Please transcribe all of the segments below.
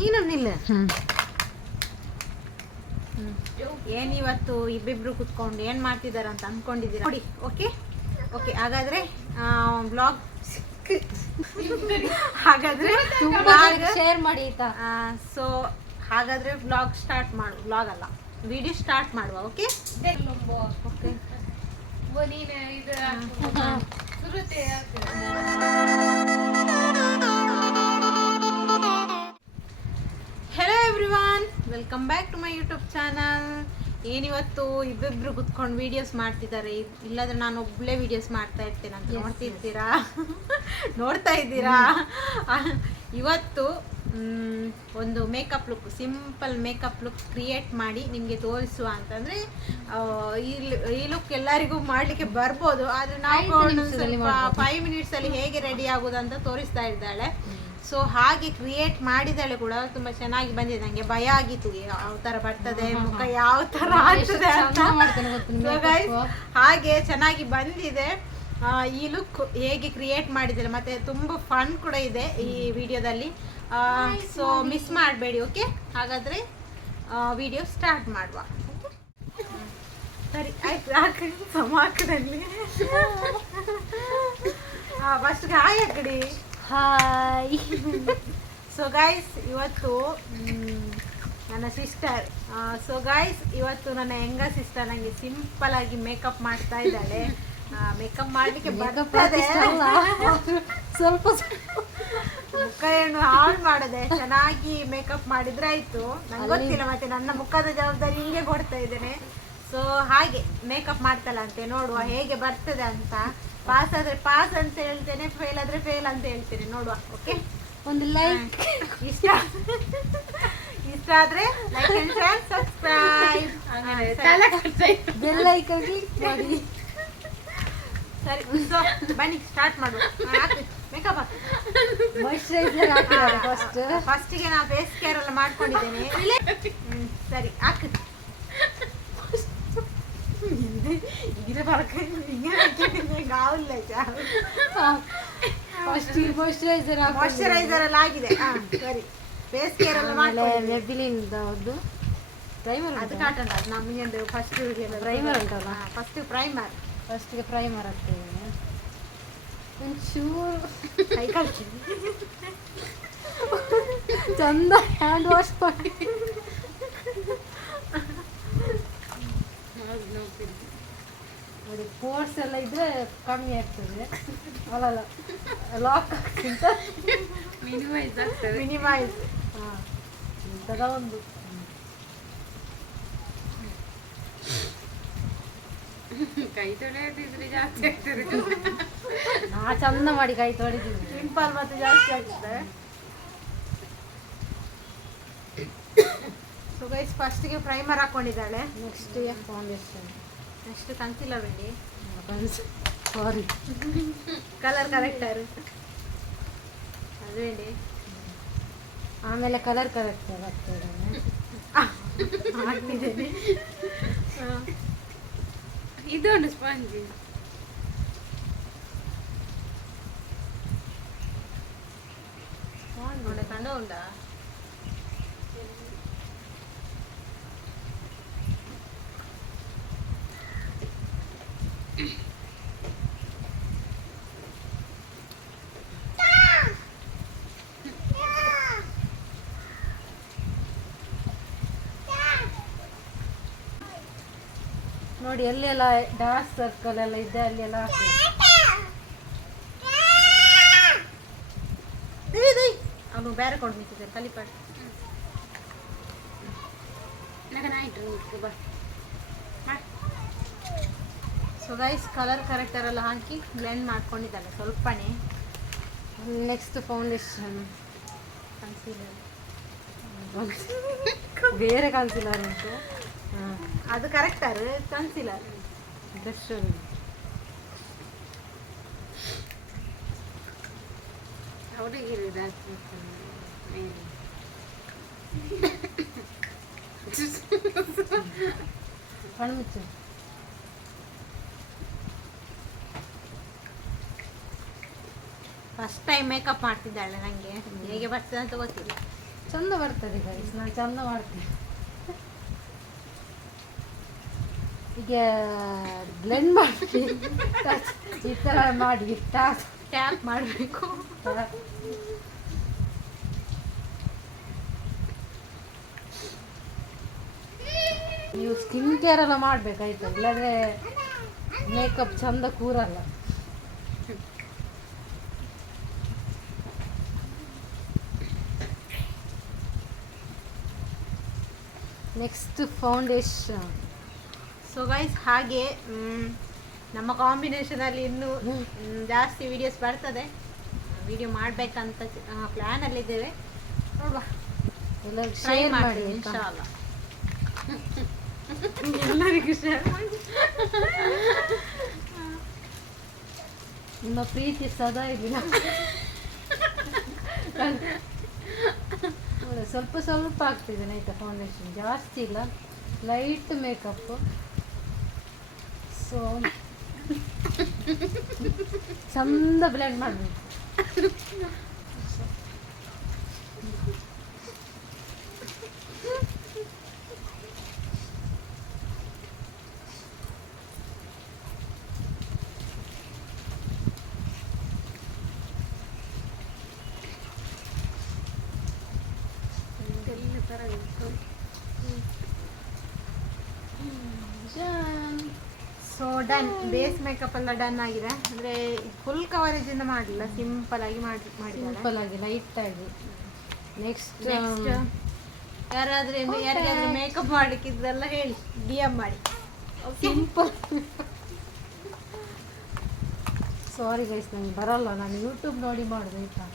ನೀನು ಏನ್ ಇವತ್ತು ಏನಿವತ್ತು ಇಬ್ಬಿಬ್ರು ಕುತ್ಕೊಂಡು ಏನು ಮಾಡ್ತಿದ್ದಾರೆ ಅಂತ ಅನ್ಕೊಂಡಿದ್ದೀರಾ? ನೋಡಿ ಓಕೆ? ಓಕೆ ಹಾಗಾದ್ರೆ ಬ್ಲಾಗ್ ಹಾಗಾದ್ರೆ ತುಂಬಾ ಶೇರ್ ಮಾಡಿ ಆಯ್ತಾ? ಸೊ ಹಾಗಾದ್ರೆ ಬ್ಲಾಗ್ ಸ್ಟಾರ್ಟ್ ಮಾಡು. ಬ್ಲಾಗ್ ಅಲ್ಲ. ವಿಡಿಯೋ ಸ್ಟಾರ್ಟ್ ಮಾಡುವ okay? Okay. Hello welcome back to my YouTube channel ಏನಿವತ್ತು ಇಬ್ಬಿಬ್ರು ಕುತ್ಕೊಂಡು ವಿಡಿಯೋಸ್ ಮಾಡ್ತಿದ್ದಾರೆ. ಇಲ್ಲಾಂದ್ರೆ ನಾನು ಒಬ್ಬಳೇ ವಿಡಿಯೋಸ್ ಮಾಡ್ತಾ ಇರ್ತೇನೆ ಅಂತ ನೋಡ್ತಿರ್ತೀರಾ? ನೋಡ್ತಾ ಇದ್ದೀರಾ? ಇವತ್ತು ಒಂದು makeup look simple makeup look create ಮಾಡಿ ನಿಮಗೆ ತೋರಿಸುವ ಅಂತಂದ್ರೆ ಈ ಲುಕ್ ಎಲ್ಲರಿಗೂ ಮಾಡ್ಲಿಕ್ಕೆ ಬರ್ಬೋದು. ಆದ್ರೆ ನಾವು ಫೈವ್ ಮಿನಿಟ್ಸಲ್ಲಿ ಹೇಗೆ ರೆಡಿ ಆಗೋದು ಅಂತ ತೋರಿಸ್ತಾ ಇದ್ದಾಳೆ. ಸೊ ಹಾಗೆ ಕ್ರಿಯೇಟ್ ಮಾಡಿದಳೆ ಕೂಡ ತುಂಬಾ ಚೆನ್ನಾಗಿ ಬಂದಿದೆ. ನಂಗೆ ಭಯ ಆಗಿತ್ತು. ಯಾವ ತರ ಬರ್ತದೆ? ಮುಖ ಯಾವ ತರ ಆಗ್ತದೆ ಅಂತ. ಹಾಗೆ ಚೆನ್ನಾಗಿ ಬಂದಿದೆ. ಈ ಲುಕ್ ಹೇಗೆ ಕ್ರಿಯೇಟ್ ಮಾಡಿದ್ದಾರೆ ಮತ್ತೆ ತುಂಬಾ ಫನ್ ಕೂಡ ಇದೆ ಈ ವಿಡಿಯೋದಲ್ಲಿ ಸೊ ಮಿಸ್ ಮಾಡಬೇಡಿ ಓಕೆ ಹಾಗಾದ್ರೆ ವಿಡಿಯೋ ಸ್ಟಾರ್ಟ್ ಮಾಡುವ. ಸರಿ ಆಯ್ತು. ಹಾಕಿ ಸಮಾಕದಲ್ಲಿ ಫಸ್ಟ್ ಹಾಯ್ ಹಾಕಡಿ ಹಾಯ್ ಸೊ ಗೈಸ್ ಇವತ್ತು ನನ್ನ ಸಿಸ್ಟರ್ ಸೊ ಗೈಸ್ ಇವತ್ತು ನನ್ನ ಹೆಂಗ ಸಿಸ್ಟರ್ ನನಗೆ ಸಿಂಪಲ್ ಆಗಿ ಮೇಕಪ್ ಮಾಡ್ತಾ ಇದ್ದಾಳೆ. ಮೇಕಪ್ ಮಾಡ್ಲಿಕ್ಕೆ ಬರ್ತದೆ. ಸ್ವಲ್ಪ ಮುಖ ಏನು ಹಾಳು ಮಾಡದೆ ಚೆನ್ನಾಗಿ ಮೇಕಪ್ ಮಾಡಿದ್ರೆ ಆಯ್ತು. ನಂಗೆ ಗೊತ್ತಿಲ್ಲ ಮತ್ತೆ ನನ್ನ ಮುಖದ ಜವಾಬ್ದಾರಿ ಹಿಂಗೆ ಕೊಡ್ತಾ ಇದ್ದೇನೆ. ಸೊ ಹಾಗೆ ಮೇಕಪ್ ಮಾಡ್ತಲ್ಲಂತೆ ನೋಡುವ ಹೇಗೆ ಬರ್ತದೆ ಅಂತ. ಪಾಸ್ ಆದ್ರೆ ಪಾಸ್ ಅಂತ ಹೇಳ್ತೇನೆ ಫೇಲ್ ಆದ್ರೆ ಫೇಲ್ ಅಂತ ಹೇಳ್ತೇನೆ. ನೋಡುವ ಓಕೆ ಒಂದು ಲೈಕ್ ಇಷ್ಟ. ಇಷ್ಟ ಆದ್ರೆ like and share subscribe bell icon click ಮಾಡಿ. ಸರಿ ಸೊ ಬನ್ನಿ ಸ್ಟಾರ್ಟ್ ಮಾಡುವ. ಮೇಕಪ್ ಹಾಕಿ ಮಾಯಿಶ್ಚರೈಸರ್ ಹಾಕಿದ್ದಾರೆ ಫಸ್ಟ್ ಫಸ್ಟಿಗೆ ನಾ ಫೇಸ್ ಕೇರ್ ಎಲ್ಲ ಮಾಡ್ಕೊಂಡಿದ್ದೇನೆ. ಸರಿ ಹಾಕು. ಇದು ಬರಕ ಗಾವಿಲ್ಲ ಫಸ್ಟ್ ಮಾಯಿಶ್ಚರೈಸರ್ ಎಲ್ಲ ಆಗಿದೆ. ಹಾ ಸರಿ. ಫೇಸ್ ಕೇರ್ ಎಲ್ಲ ಒಂದು ಪ್ರೈಮರ್ ಅದು ಕಾಟನ್ ಅದು ನಮಗೆ ಫಸ್ಟ್ ಪ್ರೈಮರ್ ಉಂಟಲ್ಲ? ಫಸ್ಟ್ ಪ್ರೈಮರ್ ಫಸ್ಟ್ಗೆ ಪ್ರೈಮರ್ ಹಾಕ್ತೇವೆ ಒಂಚೂರು ಕೈ ಕಳ್ತೀನಿ ಚಂದ ಹ್ಯಾಂಡ್ ವಾಶ್ ಮಾಡಿ. ನೋಡಿ ಪೋರ್ಸ್ ಎಲ್ಲ ಇದ್ರೆ ಕಮ್ಮಿ ಆಗ್ತದೆ. ಅಲ್ಲಲ್ಲ ಲಾಕ್ ಆಗ್ತಿಂತ ಮಿನಿಮೈಸ್ ಹಾಂ ಇಂಥದ ಒಂದು. ಕೈ ತೊಳೆಯೋದಿದ್ರೆ ಜಾಸ್ತಿ ಆಗ್ತದೆ. ನಾ ಚಂದ ಮಾಡಿ ಕೈ ತೊಳಿದೀನಿ ಸಿಂಪಲ್ ಮತ್ತೆ ಜಾಸ್ತಿ ಆಗ್ತದೆ. ಸೊ ಗೈಸ್ ಫಸ್ಟಿಗೆ ಪ್ರೈಮರ್ ಹಾಕೊಂಡಿದ್ದಾಳೆ. ನೆಕ್ಸ್ಟ್ ಫೌಂಡೇಶನ್ ನೆಕ್ಸ್ಟ್ ಕನ್ಸಿಲರ್ ಬೇಡಿ ಸಾರಿ ಕಲರ್ ಕರೆಕ್ಟರ್ ಅದು ಬೇಡಿ ಆಮೇಲೆ ಕಲರ್ ಕರೆಕ್ಟರ್ ಆಗ್ತದೆ. ಹಾಕ್ತಿದ್ದೇನೆ ಇದೊಂದು ಸ್ಪಂಜಿ ನೋಡಿ ಕಂಡ ಉಂಟಾ? ನೋಡಿ ಎಲ್ಲೆಲ್ಲ ಡಾರ್ಕ್ ಸರ್ಕಲ್ ಎಲ್ಲ ಇದೆ ಅಲ್ಲೆಲ್ಲ ಹಾಕಿ. ಅವನು ಬೇರೆ ಕೊಂಡು ನಿಂತಿದ್ದಾನೆ ಕಲಿಪಾಡು ಬಾ. ಸೊ ಗೈಸ್ ಕಲರ್ ಕರೆಕ್ಟರ್ ಎಲ್ಲ ಹಾಕಿ ಬ್ಲೆಂಡ್ ಮಾಡ್ಕೊಂಡಿದ್ದಾನೆ ಸ್ವಲ್ಪನೇ. ನೆಕ್ಸ್ಟ್ ಫೌಂಡೇಶನ್ ಕನ್ಸಿಲರ್ ಬೇರೆ ಕನ್ಸಿಲರ್ ಉಂಟು. ಹಾಂ ಅದು ಕರೆಕ್ಟರ್ ಕನ್ಸೀಲರ್ ಬ್ರಷ್ ಹುಡುಗಿರು ಜಾಸ್ತಿ ಮೇಲೆ ಕಣ್ಮುಚ್ಚು ಫಸ್ಟ್ ಟೈಮ್ ಮೇಕಪ್ ಮಾಡ್ತಿದ್ದಾಳೆ ನನಗೆ ಹೇಗೆ ಬರ್ತದೆ ಅಂತ ಗೊತ್ತಿಲ್ಲ ಚಂದ ಬರ್ತದೆ ಗೈಸ್ ನಾನು ಚಂದ ಮಾಡ್ತೀನಿ ಈಗ ಬ್ಲೆಂಡ್ ಮಾಡಿ ಈ ಥರ ಮಾಡಿ ಟ್ಯಾಪ್ ಟ್ಯಾಪ್ ಮಾಡಬೇಕು. ನೀವು ಸ್ಕಿನ್ ಕೇರ್ ಎಲ್ಲ ಮಾಡ್ಬೇಕಾಯ್ತು ಇಲ್ಲಾಂದರೆ ಮೇಕಪ್ ಚಂದ ಕೂರಲ್ಲ. ನೆಕ್ಸ್ಟ್ ಫೌಂಡೇಶನ್ ಸೊ ಗೈಸ್ ಹಾಗೆ ನಮ್ಮ ಕಾಂಬಿನೇಷನಲ್ಲಿ ಇನ್ನೂ ಜಾಸ್ತಿ ವಿಡಿಯೋಸ್ ಬರ್ತದೆ. ವಿಡಿಯೋ ಮಾಡಬೇಕಂತ ಪ್ಲ್ಯಾನಲ್ಲಿದ್ದೇವೆ ನೋಡುವ. ಟ್ರೈ ಮಾಡಿ? ಇನ್ಶಾಲ್ಲ ಎಲ್ಲರಿಗೂ ಶೇರ್ ಮಾಡಿ. ನಿಮ್ಮ ಪ್ರೀತಿ ಸದಾ ಇರಲಿಲ್ಲ ಸ್ವಲ್ಪ ಸ್ವಲ್ಪ ಆಗ್ತಿದೆ ಆಯ್ತಾ ಫೌಂಡೇಶನ್ ಜಾಸ್ತಿ ಇಲ್ಲ. ಲೈಟ್ ಮೇಕಪ್ ಸೊ ಚಂದ ಬ್ಲೆಂಡ್ ಮಾಡಬೇಕು ಎಲ್ಲ ಥರ ಉಂಟು ಸೊ ಡನ್ ಬೇಸ್ ಮೇಕಪ್ ಎಲ್ಲ ಡನ್ ಆಗಿದೆ. ಅಂದ್ರೆ ಫುಲ್ ಕವರೇಜ್ ಇಂದ ಮಾಡಲಿಲ್ಲ ಸಿಂಪಲ್ ಆಗಿ ಮಾಡಿ ಸಿಂಪಲ್ ಆಗಿ ಲೈಟ್ ಆಗಿ. ನೆಕ್ಸ್ಟ್ ನೆಕ್ಸ್ಟ್ ಯಾರಾದ್ರೂ ಯಾರಿಗಾದ್ರೂ ಮೇಕಪ್ ಮಾಡಕ್ಕಿದ್ದೆಲ್ಲ ಹೇಳಿ ಡಿ ಎಂ ಮಾಡಿ. ಸಿಂಪಲ್ ಸಾರಿ ಗೈಸ್ ನಂಗೆ ಬರಲ್ಲ ನಾನು ಯೂಟ್ಯೂಬ್ ನೋಡಿ ಮಾಡೋದು ಆಯ್ತಾ?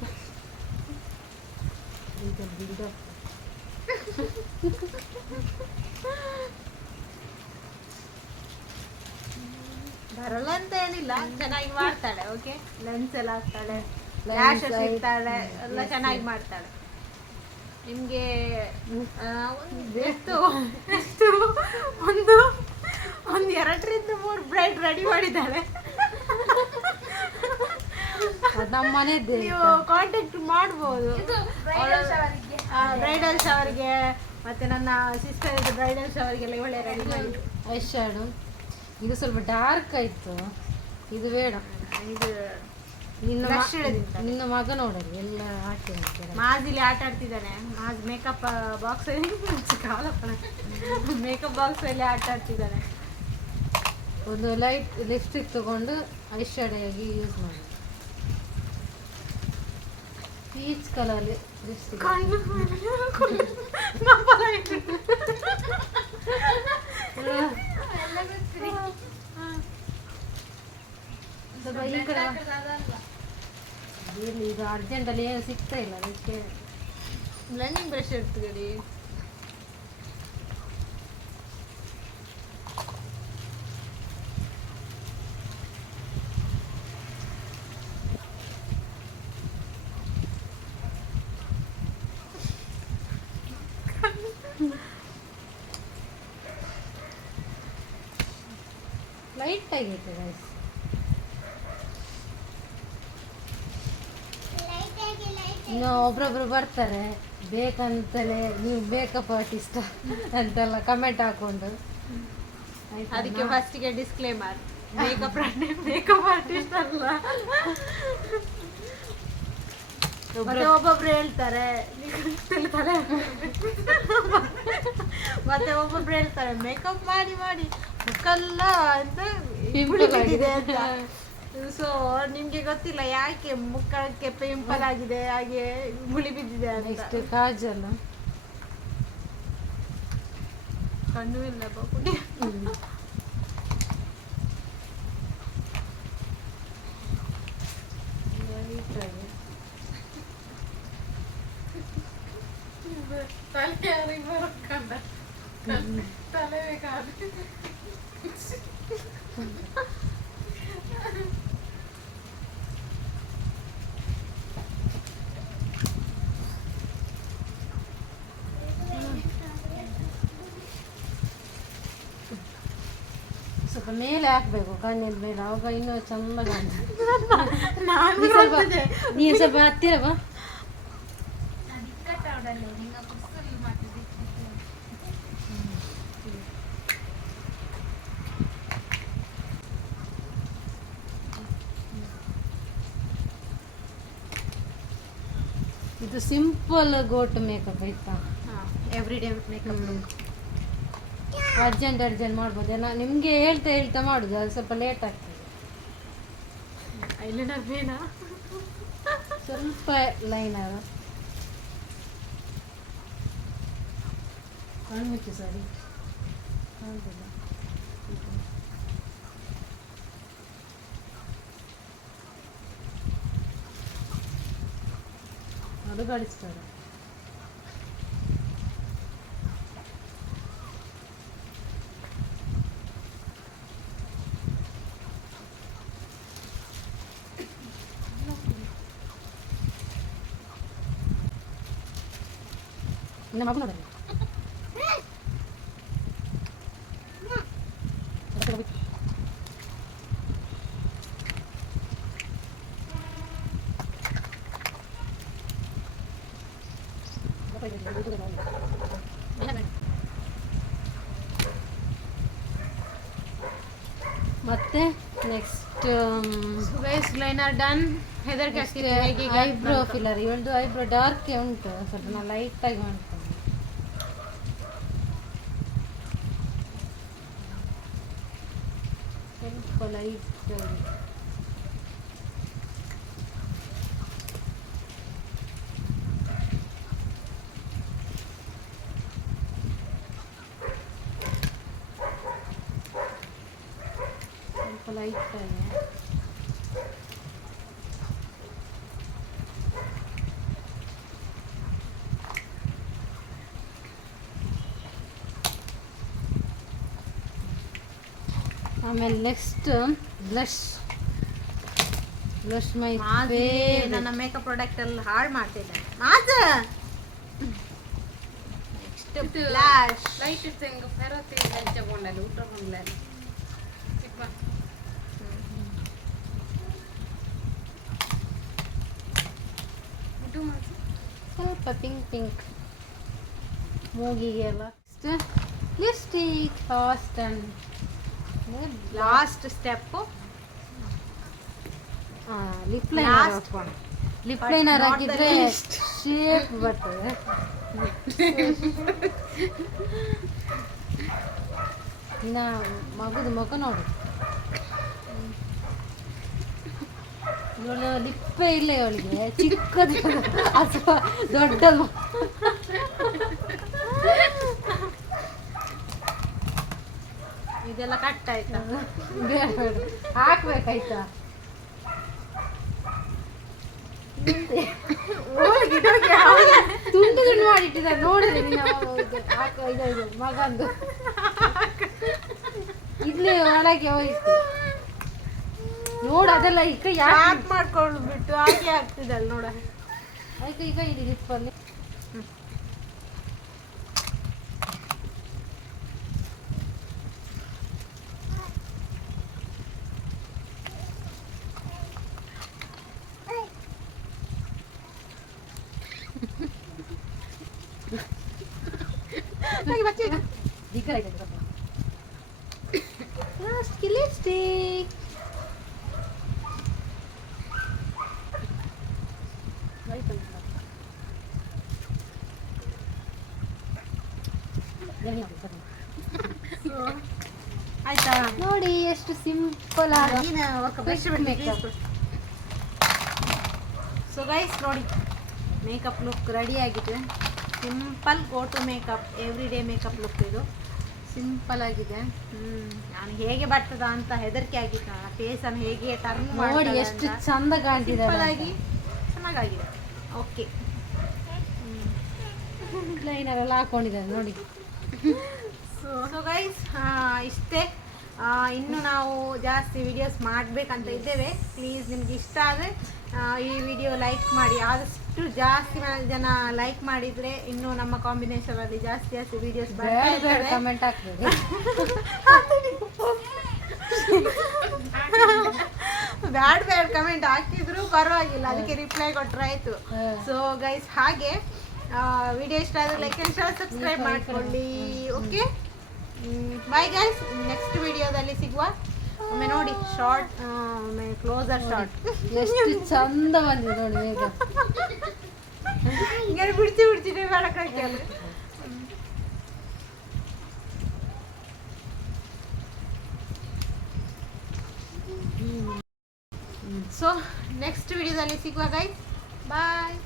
ಈಗ build-up. ಬರಲ್ಲ ಅಂತ ಏನಿಲ್ಲ ಚೆನ್ನಾಗಿ ಮಾಡ್ತಾಳೆ ಓಕೆ ಲೆನ್ಸ್ ಎಲ್ಲ ಹಾಕ್ತಾಳೆ ಇರ್ತಾಳೆ ಲ್ಯಾಶಸ್. ಎಲ್ಲ ಚೆನ್ನಾಗಿ. ಮಾಡ್ತಾಳೆ. ನಿಮ್ಗೆ ಒಂದು ಎಷ್ಟು ಎಷ್ಟು ಒಂದು ಒಂದು ಎರಡರಿಂದ ಮೂರು ಬ್ರೈಡ್ ರೆಡಿ ಮಾಡಿದ್ದಾಳೆ. ನೀವು ಕಾಂಟ್ಯಾಕ್ಟ್ ಮಾಡ್ಬೋದು. ಬ್ರೈಡಲ್ ಶವರ್ಗೆ ಮತ್ತೆ ನನ್ನ ಸಿಸ್ಟರ್ ಬ್ರೈಡಲ್ ಶವರ್ಗೆಲ್ಲ ಒಳ್ಳೆ ರೆಡಿ ಮಾಡಿ ಐ ಇದು ಸ್ವಲ್ಪ ಡಾರ್ಕ್ ಆಯ್ತು. ಇದು ಬೇಡ. ಇದು ನಿನ್ನ ನಿನ್ನ ಮಗ ನೋಡಲಿ ಎಲ್ಲ ಹಾಕಿ ಮಾಜಿಲಿ ಆಟ ಆಡ್ತಿದ್ದಾನೆ. ಮಾಜ್ ಮೇಕಪ್ ಬಾಕ್ಸ್ ಮೇಕಪ್ ಬಾಕ್ಸ್ ಅಲ್ಲಿ ಆಟ ಆಡ್ತಿದ್ದಾನೆ. ಒಂದು ಲೈಟ್ ಲಿಪ್ಸ್ಟಿಕ್ ತಗೊಂಡು ಐ ಆಗಿ ಯೂಸ್ ಮಾಡಿ ಪೀಚ್ ಕಲರ್ ಲಿಪ್ಸ್ಟಿಕ್ ಇದು. ಅರ್ಜೆಂಟಲ್ಲಿ ಏನು ಸಿಗ್ತಾ ಇಲ್ಲ ಅದಕ್ಕೆ ಬ್ಲೆಂಡಿಂಗ್ ಬ್ರಷ್ ಇರ್ತದೆ ಲೈಟ್ ಆಗೈತೆ ಗೈಸ್ ಇನ್ನು ಒಬ್ರೊಬ್ರು ಬರ್ತಾರೆ ಬೇಕಂತಲೇ ನೀವು ಮೇಕಪ್ ಆರ್ಟಿಸ್ಟ್ ಅಂತೆಲ್ಲ ಕಮೆಂಟ್ ಹಾಕೊಂಡು. ಅದಕ್ಕೆ ಫಸ್ಟಿಗೆ ಡಿಸ್ಕ್ಲೇಮರ್ ಮೇಕಪ್ ಮೇಕಪ್ ಆರ್ಟಿಸ್ಟ್ ಅಲ್ಲ. ಮತ್ತೆ ಒಬ್ಬೊಬ್ರು ಹೇಳ್ತಾರೆ ಮತ್ತೆ ಒಬ್ಬೊಬ್ರು ಹೇಳ್ತಾರೆ ಮೇಕಪ್ ಮಾಡಿ ಮಾಡಿ ಮುಖಲ್ಲ ಅಂತ. ಸೊ ನಿಮ್ಗೆ ಗೊತ್ತಿಲ್ಲ ಯಾಕೆ ಮುಖಕ್ಕೆ ಪಿಂಪಲ್ ಆಗಿದೆ ಹಾಗೆ ಮುಳಿ ಬಿದ್ದಿದೆ ನೆಕ್ಸ್ಟ್ ಅಂತ ಕಾಜಲ್. ಕಣ್ಣು ಇಲ್ಲ ಬಾಬುಗೆ ಸ್ವಲ್ಪ ಮೇಲೆ ಹಾಕ್ಬೇಕು ಕಣ್ಣಿನ ಮೇಲೆ. ಅವಾಗ ಇನ್ನೂ ಚಂದ ನಾನು ಸ್ವಲ್ಪ ಹತ್ತಿರ ಬಾ. ಇದು ಸಿಂಪಲ್ ಗೋಟ್ ಮೇಕಪ್ ಆಯ್ತಾ? Every day makeup urgent urgent ಮಾಡ್ಬೋದು. ನಾನು ನಿಮಗೆ ಹೇಳ್ತಾ ಹೇಳ್ತಾ ಮಾಡುದು ಅದು ಸ್ವಲ್ಪ ಲೇಟ್ ಆಗ್ತದೆ. ಸ್ವಲ್ಪ ಲೈನರ್ ಕಣ್ಮುಚ್ಚು ಸರಿ ಕಾಣ್ತಿಲ್ಲ. ಅಡುಗಾಡಿಸ್ತಾರೆ ಇನ್ನು ಮಗು ಮತ್ತೆ ನೆಕ್ಸ್ಟ್ ವೇಸ್ ಲೈನರ್ ಡನ್ ಹೆದರ್ ಹೇಗೆ ಐಬ್ರೋ ಫಿಲ್ಲರ್ ಇವಳದು ಐಬ್ರೋ ಡಾರ್ಕ್ ಉಂಟು. ಸ್ವಲ್ಪ ಲೈಟ್ ಆಗಿ ಮಾಡ್ತೇನೆ ಸ್ವಲ್ಪ ಲೈಟ್ ಸ್ವಲ್ಪ ಲೈಟ್ ಆಗಿ ಆಮೇಲೆ ನೆಕ್ಸ್ಟ್ ಬ್ಲಷ್ ಬ್ಲಷ್ ಮೈ ನನ್ನ ಮೇಕಪ್ ಪ್ರಾಡಕ್ಟ್ ಅಲ್ಲಿ ಹಾಳು ಮಾಡ್ತಿದ್ದೆ. ಮಾಜ! ನೆಕ್ಸ್ಟ್ ಬ್ಲಷ್ ಲೈಟ್ ಇತ್ತು ಫೆರತಿ ಊಟ ಕೊಂಡಲ್ಲಿ ಚಿಕ್ಕ ಇದು ಮಾಡಿ. ಸ್ವಲ್ಪ pink pink ಮೂಗಿಗೆಲ್ಲ. Lipstick fast and last step lip liner Last lip liner ಹಾಕಿದ್ರೆ. ಶೇಪ್ ಬರ್ತದೆ. ಇನ್ನ ಮಗುದ ಮುಖ ನೋಡು. ಇವಳು ಲಿಪ್ಪೇ ಇಲ್ಲ ಇವಳಿಗೆ. ಚಿಕ್ಕದು. ಅಥವಾ ದೊಡ್ಡ ಇದೆಲ್ಲ ಕಟ್ ಆಯ್ತಾ ಬೇಡ ಬೇಡ ಹಾಕ್ಬೇಕಾಯ್ತಾ ತುಂಡು ತುಂಡು ಮಾಡಿಟ್ಟಿದ್ದಾರೆ ನೋಡಿದ್ರೆ ನಿನ್ನ ಹಾಕ ಇದು ಮಗಂದು ಇಲ್ಲಿ ಒಳಗೆ ಹೋಯ್ತು ನೋಡು ಅದೆಲ್ಲ ಈಗ ಯಾಕೆ ಮಾಡ್ಕೊಂಡು ಬಿಟ್ಟು ಹಾಗೆ ಆಗ್ತಿದಲ್ಲ ನೋಡ ಆಯ್ತು ಈಗ ಇಲ್ಲಿ ಲಿಪ್ಪಲ್ಲಿ ದಿಕ್ಕ ಆಯ್ತು ಸ್ವಲ್ಪ. Last lipstick. Right ಅಂತ. ಎಣ್ಣೆ ಹಾಕು, ಬನ್ನಿ. ಆಯ್ತಾ ನೋಡಿ ಎಷ್ಟು ಸಿಂಪಲ್ ಆಗಿ ನೀನು ಒಕ್ಕ ಬ್ರಷ್ Makeup. ಸೊ ಗೈಸ್ ನೋಡಿ ಮೇಕಪ್ ಲುಕ್ ರೆಡಿ ಆಗಿದೆ simple go to makeup everyday makeup look ಇದು. ಸಿಂಪಲ್ ಆಗಿದೆ. ಹ್ಮ್ ನಾನು ಹೇಗೆ ಬರ್ತದ ಅಂತ ಹೆದರಿಕೆ ಆಗಿತ್ತು. ನನ್ನ ಫೇಸ್ ಅನ್ನು ಹೇಗೆ ಟರ್ನ್ ಮಾಡಿ ಎಷ್ಟು ಚಂದ ಸಿಂಪಲ್ ಆಗಿ ಚೆನ್ನಾಗಾಗಿದೆ. ಓಕೆ ಲೈನರ್ ಎಲ್ಲ ಹಾಕೊಂಡಿದ್ದಾರೆ ನೋಡಿ. ಸೊ ಗೈಸ್ ಇಷ್ಟೇ. ಇನ್ನು ನಾವು ಜಾಸ್ತಿ ವಿಡಿಯೋಸ್ ಮಾಡಬೇಕಂತ ಇದ್ದೇವೆ. ಪ್ಲೀಸ್ ನಿಮ್ಗೆ ಇಷ್ಟ ಆದರೆ ಈ ವಿಡಿಯೋ ಲೈಕ್ ಮಾಡಿ. ಆದಷ್ಟು ಜಾಸ್ತಿ ಜನ ಲೈಕ್ ಮಾಡಿದ್ರೆ ಇನ್ನು ನಮ್ಮ ಕಾಂಬಿನೇಷನ್ ಅಲ್ಲಿ ಜಾಸ್ತಿ ಜಾಸ್ತಿ ವಿಡಿಯೋಸ್ ಕಮೆಂಟ್ ಹಾಕ್ತೀವಿ ಬ್ಯಾಡ್ ಬ್ಯಾಡ್ ಕಮೆಂಟ್ ಹಾಕಿದ್ರು ಪರವಾಗಿಲ್ಲ ಅದಕ್ಕೆ ರಿಪ್ಲೈ ಕೊಟ್ರೆ ಆಯ್ತು. ಸೊ ಗೈಸ್ ಹಾಗೆ ವಿಡಿಯೋ ಇಷ್ಟ ಆದ್ರೆ ಲೈಕ್ ಅಂಡ್ ಶೇರ್ ಸಬ್ಸ್ಕ್ರೈಬ್ ಮಾಡ್ಕೊಳ್ಳಿ. ಓಕೆ ಬೈ ಗೈಸ್ ನೆಕ್ಸ್ಟ್ ವಿಡಿಯೋದಲ್ಲಿ ಸಿಗುವ ಒಮ್ಮೆ ನೋಡಿ ಶಾರ್ಟ್ ಒಮ್ಮೆ ಕ್ಲೋಸರ್ ಶಾರ್ಟ್ ಎಷ್ಟು ಚಂದ ಬಂದಿದೆ ನೋಡಿ ಬೇಗ ಹಿಂಗೆ ಬಿಡ್ತಿ ಬಿಡ್ತೀನಿ ಮಾಡೋಕ್ಕಾಗಲ್ಲ ಸೊ ನೆಕ್ಸ್ಟ್ ವಿಡಿಯೋದಲ್ಲಿ ಸಿಗುವ ಗೈಸ್ ಬಾಯ್